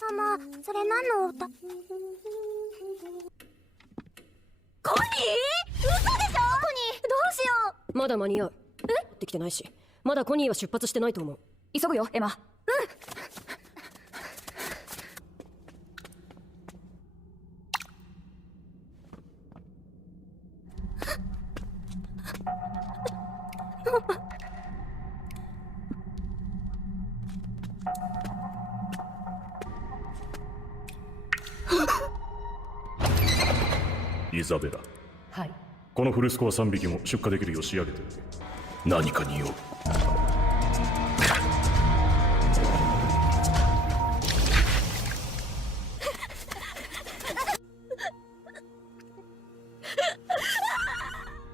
ママ、それ何の歌？コニー？嘘でしょ？コニー、どうしよう。まだ間に合う。できてないし、まだコニーは出発してないと思う。急ぐよ、エマ。イザベラ。はい。このフルスコア3匹も出荷できるよう仕上げておけ。何かにおう。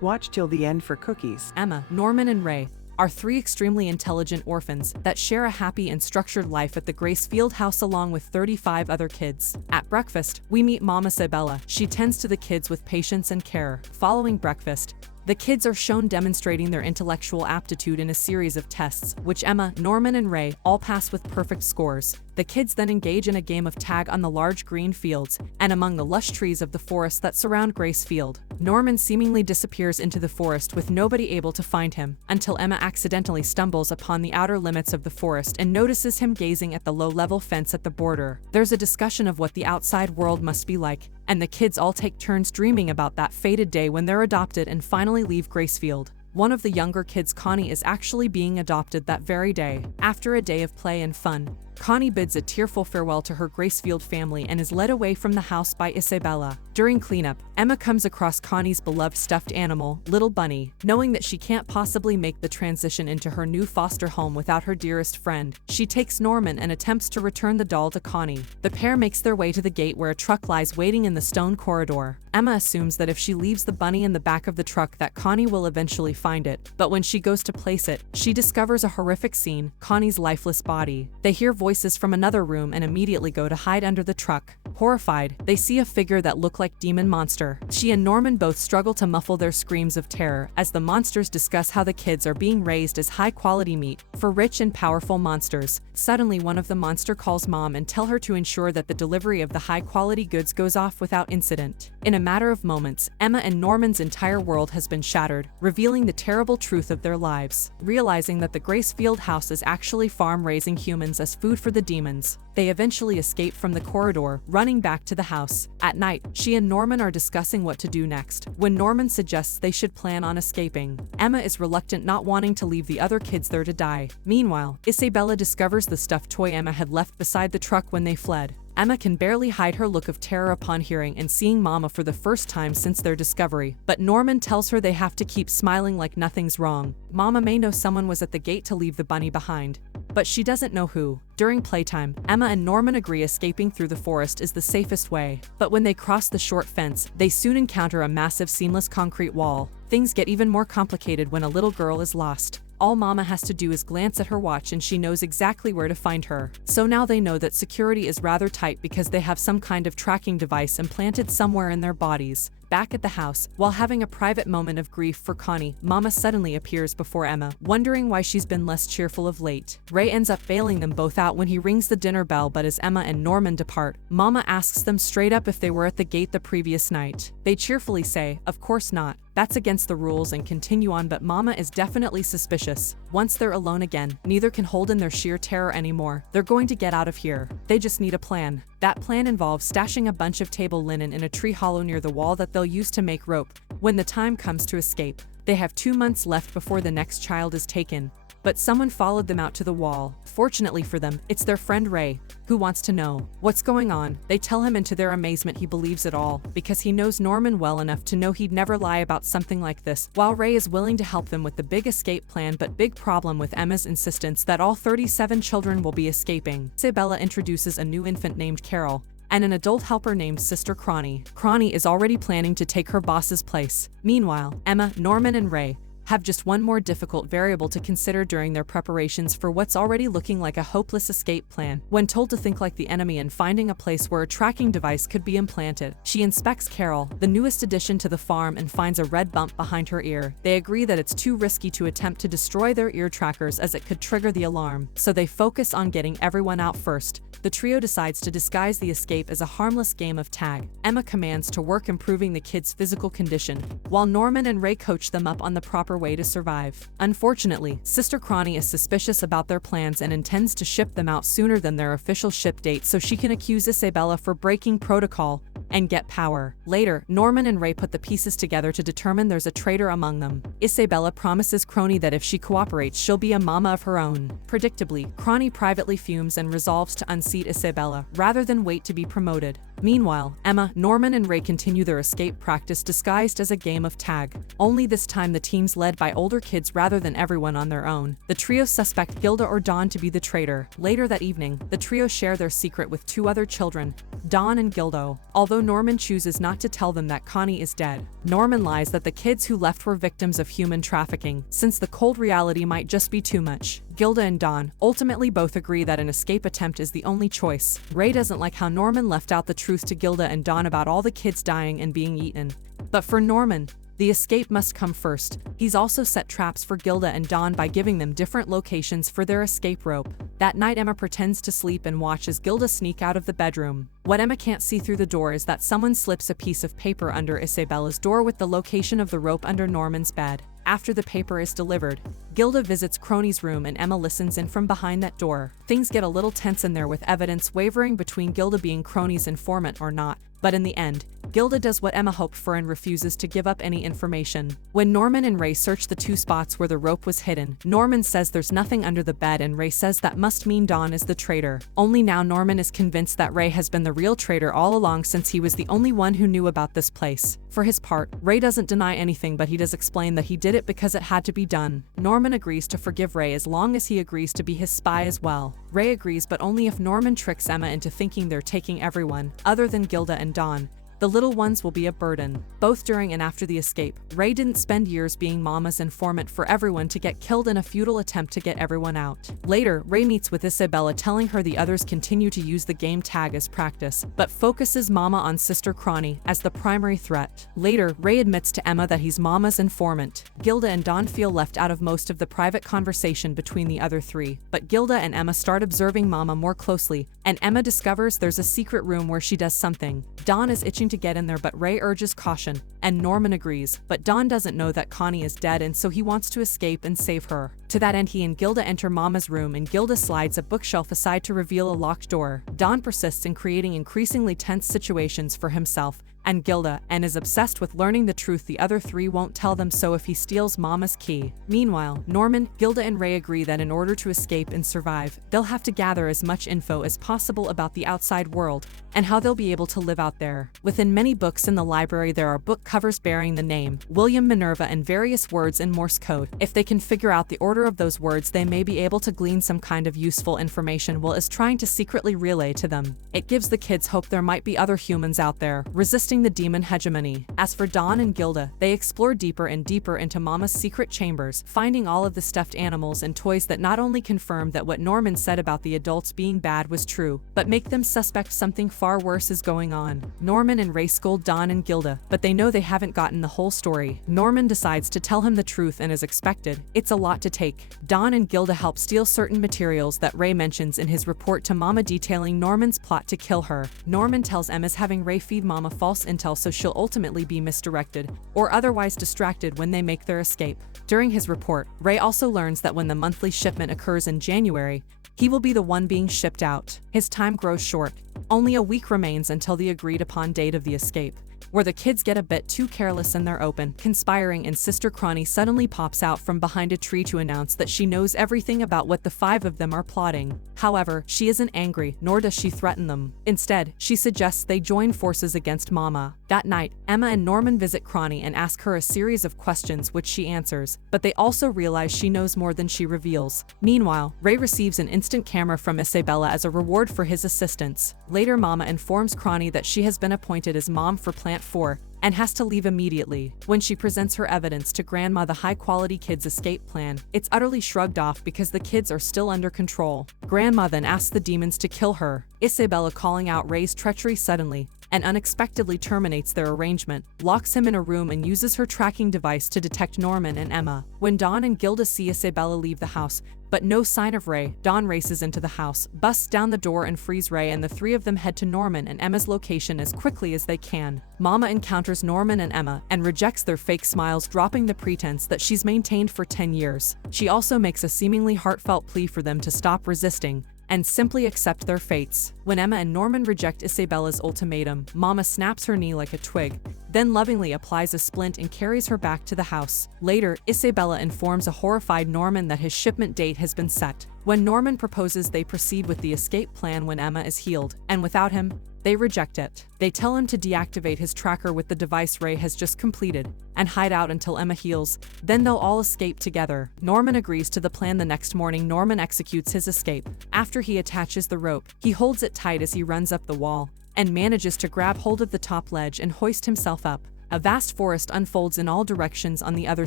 Watch till the end for cookies. Emma, Norman, and Ray are three extremely intelligent orphans that share a happy and structured life at the Grace Field house along with 35 other kids. At breakfast, we meet Mom Isabella. She tends to the kids with patience and care. Following breakfast, the kids are shown demonstrating their intellectual aptitude in a series of tests, which Emma, Norman, and Ray all pass with perfect scores. The kids then engage in a game of tag on the large green fields and among the lush trees of the forest that surround Grace Field. Norman seemingly disappears into the forest with nobody able to find him, until Emma accidentally stumbles upon the outer limits of the forest and notices him gazing at the low-level fence at the border. There's a discussion of what the outside world must be like, and the kids all take turns dreaming about that fated day when they're adopted and finally leave Gracefield. One of the younger kids, Connie, is actually being adopted that very day. After a day of play and fun, Connie bids a tearful farewell to her Gracefield family and is led away from the house by Isabella. During cleanup, Emma comes across Connie's beloved stuffed animal, Little Bunny. Knowing that she can't possibly make the transition into her new foster home without her dearest friend, she takes Norman and attempts to return the doll to Connie. The pair makes their way to the gate where a truck lies waiting in the stone corridor. Emma assumes that if she leaves the bunny in the back of the truck that Connie will eventually find it, but when she goes to place it, she discovers a horrific scene, Connie's lifeless body. They hear voices from another room and immediately go to hide under the truck. Horrified, they see a figure that looks like demon monster. She and Norman both struggle to muffle their screams of terror as the monsters discuss how the kids are being raised as high-quality meat for rich and powerful monsters. Suddenly, one of the monster calls Mom and tell her to ensure that the delivery of the high-quality goods goes off without incident. In a matter of moments, Emma and Norman's entire world has been shattered, revealing the terrible truth of their lives. Realizing that the Gracefield house is actually farm-raising humans as food for the demons, they eventually escape from the corridor, running back to the house. At night, she and Norman are discussing what to do next, when Norman suggests they should plan on escaping. Emma is reluctant, not wanting to leave the other kids there to die. Meanwhile, Isabella discovers the stuffed toy Emma had left beside the truck when they fled. Emma can barely hide her look of terror upon hearing and seeing Mama for the first time since their discovery, but Norman tells her they have to keep smiling like nothing's wrong. Mama may know someone was at the gate to leave the bunny behind, but she doesn't know who. During playtime, Emma and Norman agree escaping through the forest is the safest way, but when they cross the short fence, they soon encounter a massive seamless concrete wall. Things get even more complicated when a little girl is lost. All Mama has to do is glance at her watch and she knows exactly where to find her. So now they know that security is rather tight because they have some kind of tracking device implanted somewhere in their bodies. Back at the house, while having a private moment of grief for Connie, Mama suddenly appears before Emma, wondering why she's been less cheerful of late. Ray ends up bailing them both out when he rings the dinner bell, but as Emma and Norman depart, Mama asks them straight up if they were at the gate the previous night. They cheerfully say, of course not. That's against the rules, and continue on, but Mama is definitely suspicious. Once they're alone again, neither can hold in their sheer terror anymore. They're going to get out of here. They just need a plan. That plan involves stashing a bunch of table linen in a tree hollow near the wall that they'll use to make rope when the time comes to escape. They have 2 months left before the next child is taken, but someone followed them out to the wall. Fortunately for them, it's their friend Ray, who wants to know what's going on. They tell him, and to their amazement he believes it all, because he knows Norman well enough to know he'd never lie about something like this. While Ray is willing to help them with the big escape plan, but big problem with Emma's insistence that all 37 children will be escaping. Isabella introduces a new infant named Carol, and an adult helper named Sister Cronny. Cronny is already planning to take her boss's place. Meanwhile, Emma, Norman, and Ray have just one more difficult variable to consider during their preparations for what's already looking like a hopeless escape plan. When told to think like the enemy and finding a place where a tracking device could be implanted, she inspects Carol, the newest addition to the farm, and finds a red bump behind her ear. They agree that it's too risky to attempt to destroy their ear trackers as it could trigger the alarm, so they focus on getting everyone out first. The trio decides to disguise the escape as a harmless game of tag. Emma commands to work improving the kids' physical condition, while Norman and Ray coach them up on the proper way to survive. Unfortunately, Sister Cronny is suspicious about their plans and intends to ship them out sooner than their official ship date so she can accuse Isabella for breaking protocol and get power. Later, Norman and Ray put the pieces together to determine there's a traitor among them. Isabella promises Cronny that if she cooperates, she'll be a mama of her own. Predictably, Cronny privately fumes and resolves to unseat Isabella, rather than wait to be promoted. Meanwhile, Emma, Norman, and Ray continue their escape practice disguised as a game of tag. Only this time the team's led by older kids rather than everyone on their own. The trio suspect Gilda or Dawn to be the traitor. Later that evening, the trio share their secret with two other children, Dawn and Gildo. Although Norman chooses not to tell them that Connie is dead, Norman lies that the kids who left were victims of human trafficking, since the cold reality might just be too much. Gilda and Dawn ultimately both agree that an escape attempt is the only choice. Ray doesn't like how Norman left out the truth to Gilda and Dawn about all the kids dying and being eaten. But for Norman, the escape must come first. He's also set traps for Gilda and Dawn by giving them different locations for their escape rope. That night, Emma pretends to sleep and watches Gilda sneak out of the bedroom. What Emma can't see through the door is that someone slips a piece of paper under Isabella's door with the location of the rope under Norman's bed. After the paper is delivered, Gilda visits Cronny's room and Emma listens in from behind that door. Things get a little tense in there with evidence wavering between Gilda being Cronny's informant or not. But in the end, Gilda does what Emma hoped for and refuses to give up any information. When Norman and Ray search the two spots where the rope was hidden, Norman says there's nothing under the bed and Ray says that must mean Dawn is the traitor. Only now Norman is convinced that Ray has been the real traitor all along since he was the only one who knew about this place. For his part, Ray doesn't deny anything, but he does explain that he did it because it had to be done. Norman agrees to forgive Ray as long as he agrees to be his spy as well. Ray agrees, but only if Norman tricks Emma into thinking they're taking everyone, other than Gilda and Dawn. The little ones will be a burden. Both during and after the escape, Ray didn't spend years being Mama's informant for everyone to get killed in a futile attempt to get everyone out. Later, Ray meets with Isabella, telling her the others continue to use the game tag as practice, but focuses Mama on Sister Cronny as the primary threat. Later, Ray admits to Emma that he's Mama's informant. Gilda and Dawn feel left out of most of the private conversation between the other three, but Gilda and Emma start observing Mama more closely, and Emma discovers there's a secret room where she does something. Dawn is itching to get in there, but Ray urges caution, and Norman agrees, but Dawn doesn't know that Connie is dead, and so he wants to escape and save her. To that end, he and Gilda enter Mama's room, and Gilda slides a bookshelf aside to reveal a locked door. Dawn persists in creating increasingly tense situations for himself and Gilda, and is obsessed with learning the truth the other three won't tell them so if he steals Mama's key. Meanwhile, Norman, Gilda, and Ray agree that in order to escape and survive, they'll have to gather as much info as possible about the outside world and how they'll be able to live out there. Within many books in the library, there are book covers bearing the name William Minerva and various words in Morse code. If they can figure out the order of those words, they may be able to glean some kind of useful information Will is trying to secretly relay to them. It gives the kids hope there might be other humans out there, resisting the demon hegemony. As for Dawn and Gilda, they explore deeper and deeper into Mama's secret chambers, finding all of the stuffed animals and toys that not only confirm that what Norman said about the adults being bad was true, but make them suspect something far worse is going on. Norman and Ray scold Dawn and Gilda, but they know they haven't gotten the whole story. Norman decides to tell him the truth, and as expected, it's a lot to take. Dawn and Gilda help steal certain materials that Ray mentions in his report to Mama, detailing Norman's plot to kill her. Norman tells Emma's having Ray feed Mama false intel so she'll ultimately be misdirected or otherwise distracted when they make their escape. During his report, Ray also learns that when the monthly shipment occurs in January, he will be the one being shipped out. His time grows short. Only a week remains until the agreed-upon date of the escape, where the kids get a bit too careless in their open, conspiring, and Sister Cronny suddenly pops out from behind a tree to announce that she knows everything about what the five of them are plotting. However, she isn't angry, nor does she threaten them. Instead, she suggests they join forces against Mama. That night, Emma and Norman visit Cronny and ask her a series of questions which she answers, but they also realize she knows more than she reveals. Meanwhile, Ray receives an instant camera from Isabella as a reward for his assistance. Later, Mama informs Cronny that she has been appointed as mom for Plant 4, and has to leave immediately. When she presents her evidence to Grandma, the high-quality kids' escape plan, it's utterly shrugged off because the kids are still under control. Grandma then asks the demons to kill her, Isabella calling out Ray's treachery suddenly, and unexpectedly terminates their arrangement, locks him in a room and uses her tracking device to detect Norman and Emma. When Dawn and Gilda see Isabella leave the house, but no sign of Ray, Dawn races into the house, busts down the door and frees Ray, and the three of them head to Norman and Emma's location as quickly as they can. Mama encounters Norman and Emma and rejects their fake smiles, dropping the pretense that she's maintained for 10 years. She also makes a seemingly heartfelt plea for them to stop resisting and simply accept their fates. When Emma and Norman reject Isabella's ultimatum, Mama snaps her knee like a twig, then lovingly applies a splint and carries her back to the house. Later, Isabella informs a horrified Norman that his shipment date has been set. When Norman proposes, they proceed with the escape plan when Emma is healed, and without him, they reject it. They tell him to deactivate his tracker with the device Ray has just completed, and hide out until Emma heals, then they'll all escape together. Norman agrees to the plan. The next morning, Norman executes his escape. After he attaches the rope, he holds it tight as he runs up the wall, and manages to grab hold of the top ledge and hoist himself up. A vast forest unfolds in all directions on the other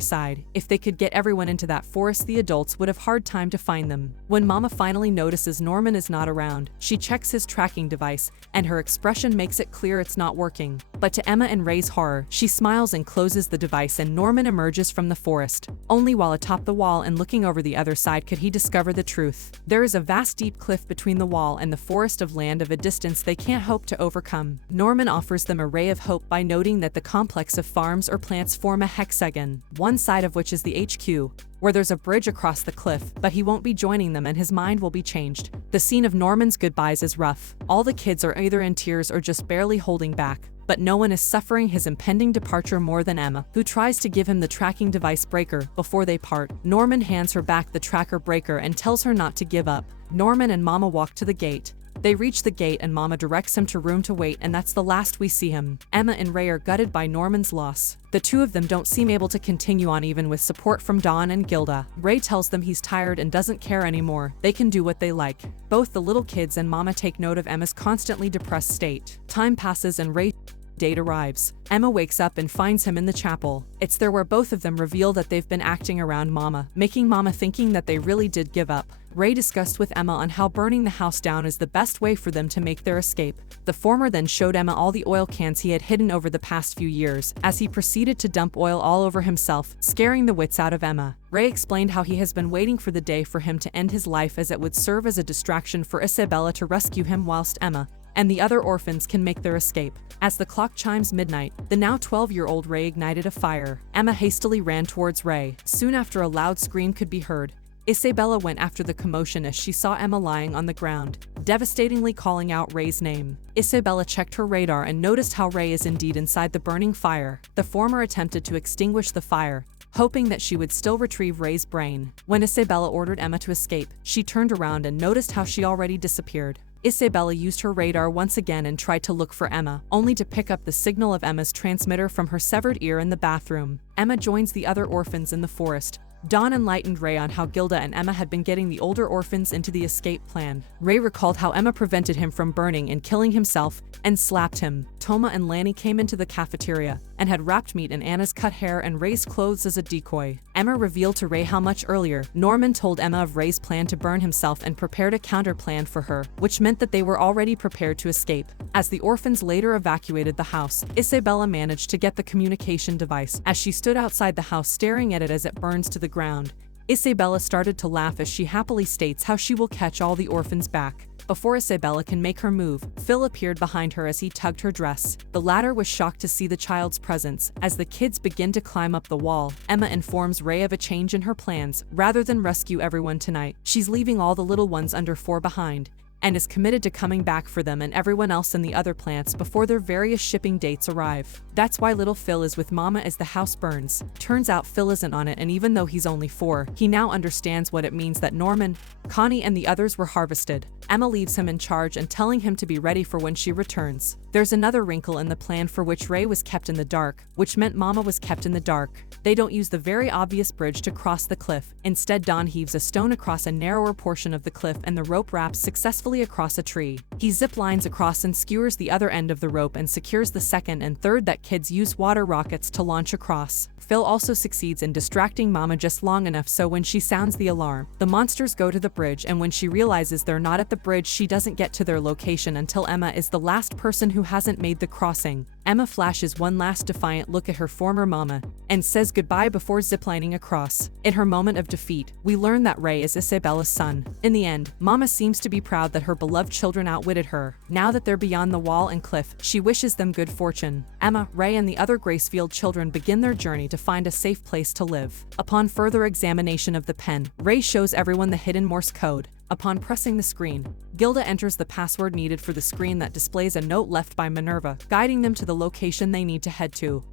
side. If they could get everyone into that forest, the adults would have hard time to find them. When Mama finally notices Norman is not around, she checks his tracking device, and her expression makes it clear it's not working. But to Emma and Ray's horror, she smiles and closes the device, and Norman emerges from the forest. Only while atop the wall and looking over the other side could he discover the truth. There is a vast deep cliff between the wall and the forest of land of a distance they can't hope to overcome. Norman offers them a ray of hope by noting that the complex of farms or plants form a hexagon, one side of which is the HQ, where there's a bridge across the cliff, but he won't be joining them and his mind will be changed. The scene of Norman's goodbyes is rough. All the kids are either in tears or just barely holding back, but no one is suffering his impending departure more than Emma, who tries to give him the tracking device breaker before they part. Norman hands her back the tracker breaker and tells her not to give up. Norman and Mama walk to the gate. They reach the gate and Mama directs him to room to wait, and that's the last we see him. Emma and Ray are gutted by Norman's loss. The two of them don't seem able to continue on even with support from Dawn and Gilda. Ray tells them he's tired and doesn't care anymore. They can do what they like. Both the little kids and Mama take note of Emma's constantly depressed state. Time passes and Ray's date arrives. Emma wakes up and finds him in the chapel. It's there where both of them reveal that they've been acting around Mama, making Mama thinking that they really did give up. Ray discussed with Emma on how burning the house down is the best way for them to make their escape. The former then showed Emma all the oil cans he had hidden over the past few years, as he proceeded to dump oil all over himself, scaring the wits out of Emma. Ray explained how he has been waiting for the day for him to end his life, as it would serve as a distraction for Isabella to rescue him whilst Emma and the other orphans can make their escape. As the clock chimes midnight, the now 12-year-old Ray ignited a fire. Emma hastily ran towards Ray. Soon after, a loud scream could be heard. Isabella went after the commotion as she saw Emma lying on the ground, devastatingly calling out Ray's name. Isabella checked her radar and noticed how Ray is indeed inside the burning fire. The former attempted to extinguish the fire, hoping that she would still retrieve Ray's brain. When Isabella ordered Emma to escape, she turned around and noticed how she already disappeared. Isabella used her radar once again and tried to look for Emma, only to pick up the signal of Emma's transmitter from her severed ear in the bathroom. Emma joins the other orphans in the forest. Dawn enlightened Ray on how Gilda and Emma had been getting the older orphans into the escape plan. Ray recalled how Emma prevented him from burning and killing himself and slapped him. Toma and Lanny came into the cafeteria and had wrapped meat in Anna's cut hair and Ray's clothes as a decoy. Emma revealed to Ray how much earlier Norman told Emma of Ray's plan to burn himself and prepared a counter plan for her, which meant that they were already prepared to escape. As the orphans later evacuated the house, Isabella managed to get the communication device. As she stood outside the house staring at it as it burns to the ground, Isabella started to laugh as she happily states how she will catch all the orphans back. Before Isabella can make her move, Phil appeared behind her as he tugged her dress. The latter was shocked to see the child's presence. As the kids begin to climb up the wall, Emma informs Ray of a change in her plans. Rather than rescue everyone tonight, she's leaving all the little ones under 4 behind, and is committed to coming back for them and everyone else in the other plants before their various shipping dates arrive. That's why little Phil is with Mama as the house burns. Turns out Phil isn't on it, and even though he's only 4, he now understands what it means that Norman, Connie, and the others were harvested. Emma leaves him in charge and telling him to be ready for when she returns. There's another wrinkle in the plan for which Ray was kept in the dark, which meant Mama was kept in the dark. They don't use the very obvious bridge to cross the cliff. Instead, Don heaves a stone across a narrower portion of the cliff and the rope wraps successfully across a tree. He zip lines across and skewers the other end of the rope and secures the second and third that kids use water rockets to launch across. Phil also succeeds in distracting Mama just long enough so when she sounds the alarm, the monsters go to the bridge, and when she realizes they're not at the bridge, she doesn't get to their location until Emma is the last person who hasn't made the crossing. Emma flashes one last defiant look at her former mama and says goodbye before ziplining across. In her moment of defeat, we learn that Ray is Isabella's son. In the end, Mama seems to be proud that her beloved children outwitted her. Now that they're beyond the wall and cliff, she wishes them good fortune. Emma, Ray, and the other Gracefield children begin their journey to find a safe place to live. Upon further examination of the pen, Ray shows everyone the hidden Morse code. Upon pressing the screen, Gilda enters the password needed for the screen that displays a note left by Minerva, guiding them to the location they need to head to.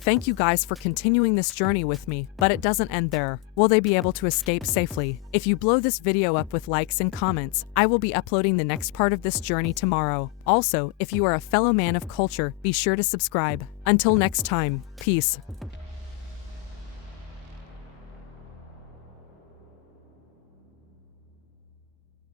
Thank you guys for continuing this journey with me, but it doesn't end there. Will they be able to escape safely? If you blow this video up with likes and comments, I will be uploading the next part of this journey tomorrow. Also, if you are a fellow man of culture, be sure to subscribe. Until next time, peace.